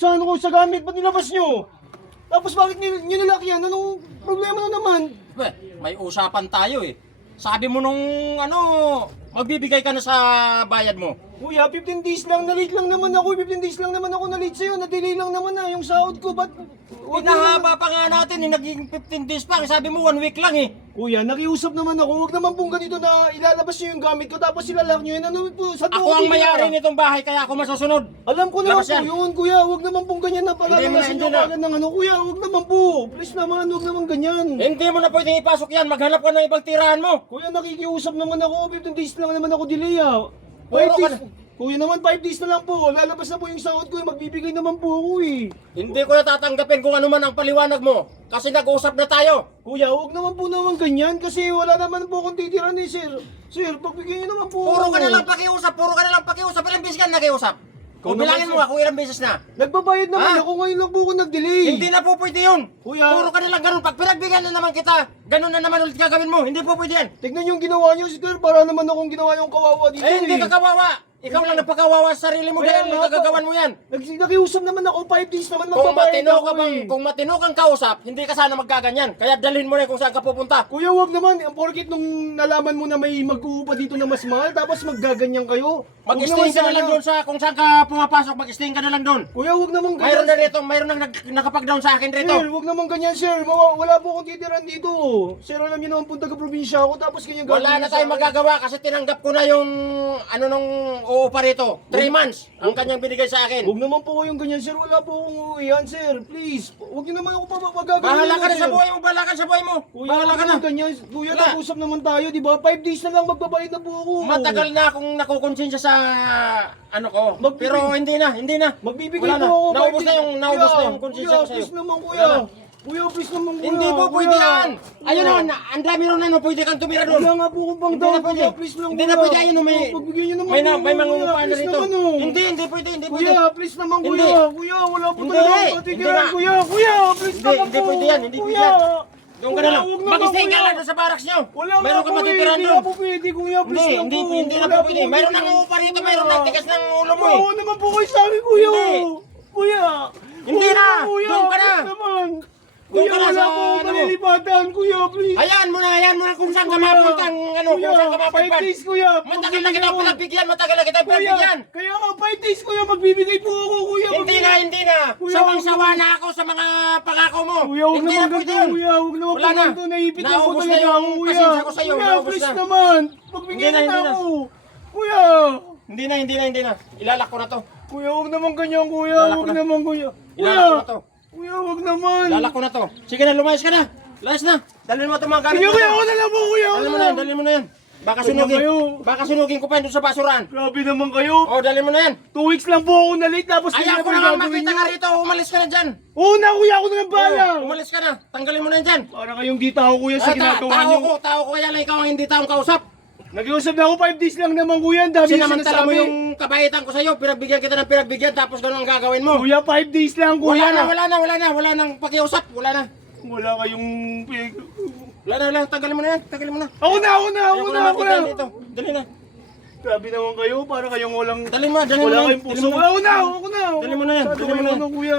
sa ano ko, sa gamit, ba't nilabas nyo? Tapos bakit nyo nilaki yan? Anong problema na naman? May usapan tayo eh. Sabi mo nung magbibigay ka na sa bayad mo. Kuya, 15 days lang, na-late lang naman ako. 15 days lang naman ako na-late sa'yo. Na-delay lang naman na yung sahod ko. Ba't? Pinahaba pa nga natin eh, naging 15 days pa. Sabi mo 1 week lang eh. Kuya, nakiusap naman ako. Huwag naman pong ganito na ilalabas nyo yung gamit ko tapos ilalak nyo yun. Ano po? Sa Ako ang may-ari nitong bahay kaya ako masusunod. Alam ko naman Labas po yan. yun, kuya. Huwag naman pong ganyan na palalabasin Hindi nyo na. kagad ng ano. Kuya, huwag naman po. Please naman, huwag naman ganyan. Hindi mo na pwedeng ipasok yan. Maghanap ka ng ibang tirahan mo. Kuya, nakikiusap naman ako. 15 days lang naman ako delay ah. Puro 5 ka days. Kuya naman, 5 days na lang po. Lalabas na po yung sahod ko. Magbibigay naman po ako eh. Hindi ko na tatanggapin kung ano man ang paliwanag mo. Kasi nag-usap na tayo. Kuya, huwag naman po naman ganyan. Kasi wala naman po akong titira ni sir. Sir, pagbigyan niyo naman po Puro ako. ka na lang pakiusap. Puro ka na lang pakiusap. Ilang beses ka na nakiusap? Kung naman, bilangin sir. mo nga kung ilang beses na. Nagbabayad naman Ah? ako. Ngayon lang po ako nag-delay. Hindi na po pwede yun. Kuya. Puro ka na lang ganun. Pag pinagbigyan na naman kita, ganun na naman ulit gagawin mo. Hindi po pwede yan. Tignan yung ginawa niyo, sir. Para naman akong ginawa yung kawawa dito Hindi ka kawawa. Ikaw lang nagpakawawa sa sarili mo Kaya dahil nga po. nagagawan mo yan. Nakiusap naman ako. 5 days naman Kung magbabayad matino ako ka bang, eh. kung matino kang kausap, hindi ka sana magkaganyan. Kaya dalhin mo na kung saan ka pupunta. Kuya, wag naman. Ang porkit nung nalaman mo na may mag-uupa dito na mas mahal, tapos maggaganyan kayo. Huwag Mag-stay naman ka na sana. lang doon sa kung saan ka pumapasok, mag-stay ka na lang doon. Kuya, wag naman Mayroon ganyan. na rito, mayroon na nakapag-down sa akin rito. Sir, wag naman ganyan, sir. Wala po akong titiran dito. Sir, alam niyo naman po taga-probinsya ako, tapos ganyan Wala gagawin na niyo tayong sa akin. magagawa kasi tinanggap ko na yung ano nung uupa rito. 3 months ang kanyang binigay sa akin. Huwag naman po kayong ganyan, sir. Wala po akong uuwihan, sir. Please. Huwag niyo naman ako magagawin. Bahala ka na sir. sa buhay mo, bahala ka sa buhay mo. Kuya, Bahala wag ka na. naman ganyan. Kuya, Wala. nag-usap naman tayo, di ba? 5 days na lang magbabayad na po ako. Matagal na akong nakukonsensya sa ano ko. Magbibig- Pero hindi na. Magbibigay Wala po na. ako. Naubos 5 na yung naubos Kuya, na yung konsensya ko Kuya, sa'yo. please naman, Wala kuya. na. Kuya, please naman, kuya. Hindi po pwede Kuya. yan. Ayun Kuya. o, ang dami ron ano, pwede kang tumira doon. Wala nga po akong pang Hindi na down, pwede. kuya. Please lang, Hindi na kuya. pwede. Ayun o, may Pagbigyan niyo naman may po, may kuya. mangungupahan na Please rito. naman, oh. Hindi pwede, hindi pwede. Kuya, please naman, Hindi. kuya. Kuya, wala po Hindi. talaga akong Hindi patitiran, na. kuya. Kuya, please Hindi, naman hindi po. pwede yan, hindi pwede Kuya. yan. Doon ka na lang. Huwag naman, Mag-stay ka kuya. lang doon sa barracks nyo. Wala nga Mayroon ka po eh. matitiran Hindi doon. nga po pwede, kuya. Please lang po. Hindi na Wala po pwede. Mayroon pwede. nang uupa rito, mayroon nagtigas ng ulo mo eh. Oo naman po kayo sa akin, kuya. Hindi. Kuya. Hindi Kuya, na. kuya. Doon ka na. Please naman. Doon Kuya, ka na wala sa po ano mo. malilipatan, kuya. Please. Hayaan mo na kung saan ka Kuya. mapunta, ano, Kuya, kung saan ka 5 mapunta. days, kuya. Matagal na kita Magbibigay pinagbigyan, matagal na kita ako. Kuya, pinagbigyan. kaya nga 5 days, kuya. Magbibigay po ako, kuya. Hindi na. Kuya, Sawang-sawa na ako sa mga pangako mo. Kuya, huwag Hindi naman na pwede ganito, yun. kuya. Huwag naman Wala po na. ganito. Naipit na po Naubos na talaga yung ako, kuya. pasensya ko sa'yo. Kuya, Naubos please na. naman. Pagbigyan Hindi na na. ako. Kuya. Hindi na. Ilalak ko na to. Kuya, huwag naman ganyan, kuya. Ilalak ko Huwag na. naman, kuya. Ilalak ko na Kuya. to. Kuya, huwag naman. Ilalak ko na to. Sige na, lumayas ka na. Lumayas na. Dalhin mo itong mga gamit Sige, mo. kuya. Ako na lang po, kuya. Ako Dalhin mo na na yan, lang. dalhin mo na yan. Baka Ganyan sunugin. kayo. Baka sunugin ko pa yun doon sa basurahan. Grabe naman kayo. Oh, dalhin mo na yan. 2 weeks lang po ako na-late tapos Ayaw ganyan ko po na yung gagawin makita niyo. ka rito. Umalis ka na dyan. Oo na, kuya. Ako na lang bala. Oh, umalis ka na. Tanggalin mo na yan dyan. Para kayong di tao, kuya, sa ginagawa tao niyo. ko. Kaya lang ikaw ang hindi taong kausap. Nag-iusap na ako 5 days lang naman, kuya. Ang dami yung Sinamantala mo sinasabi. yung kabaitan ko sa'yo. Pinagbigyan kita ng pinagbigyan tapos ganun ang gagawin mo. Kuya, 5 days lang, kuya. Wala na. Wala nang pakiusap. Wala na. Wala kayong... Wala na. Tanggalin mo na yan. Tanggalin mo na. Ako na. Ayaw ko na Ako makita na. dito. Dali na. Grabe naman kayo. Para kayong walang... Dalhin mo na. Wala kayong puso. Ako na. Dali mo na yan. Masyado Dali mo na kayo yan. ano, kuya.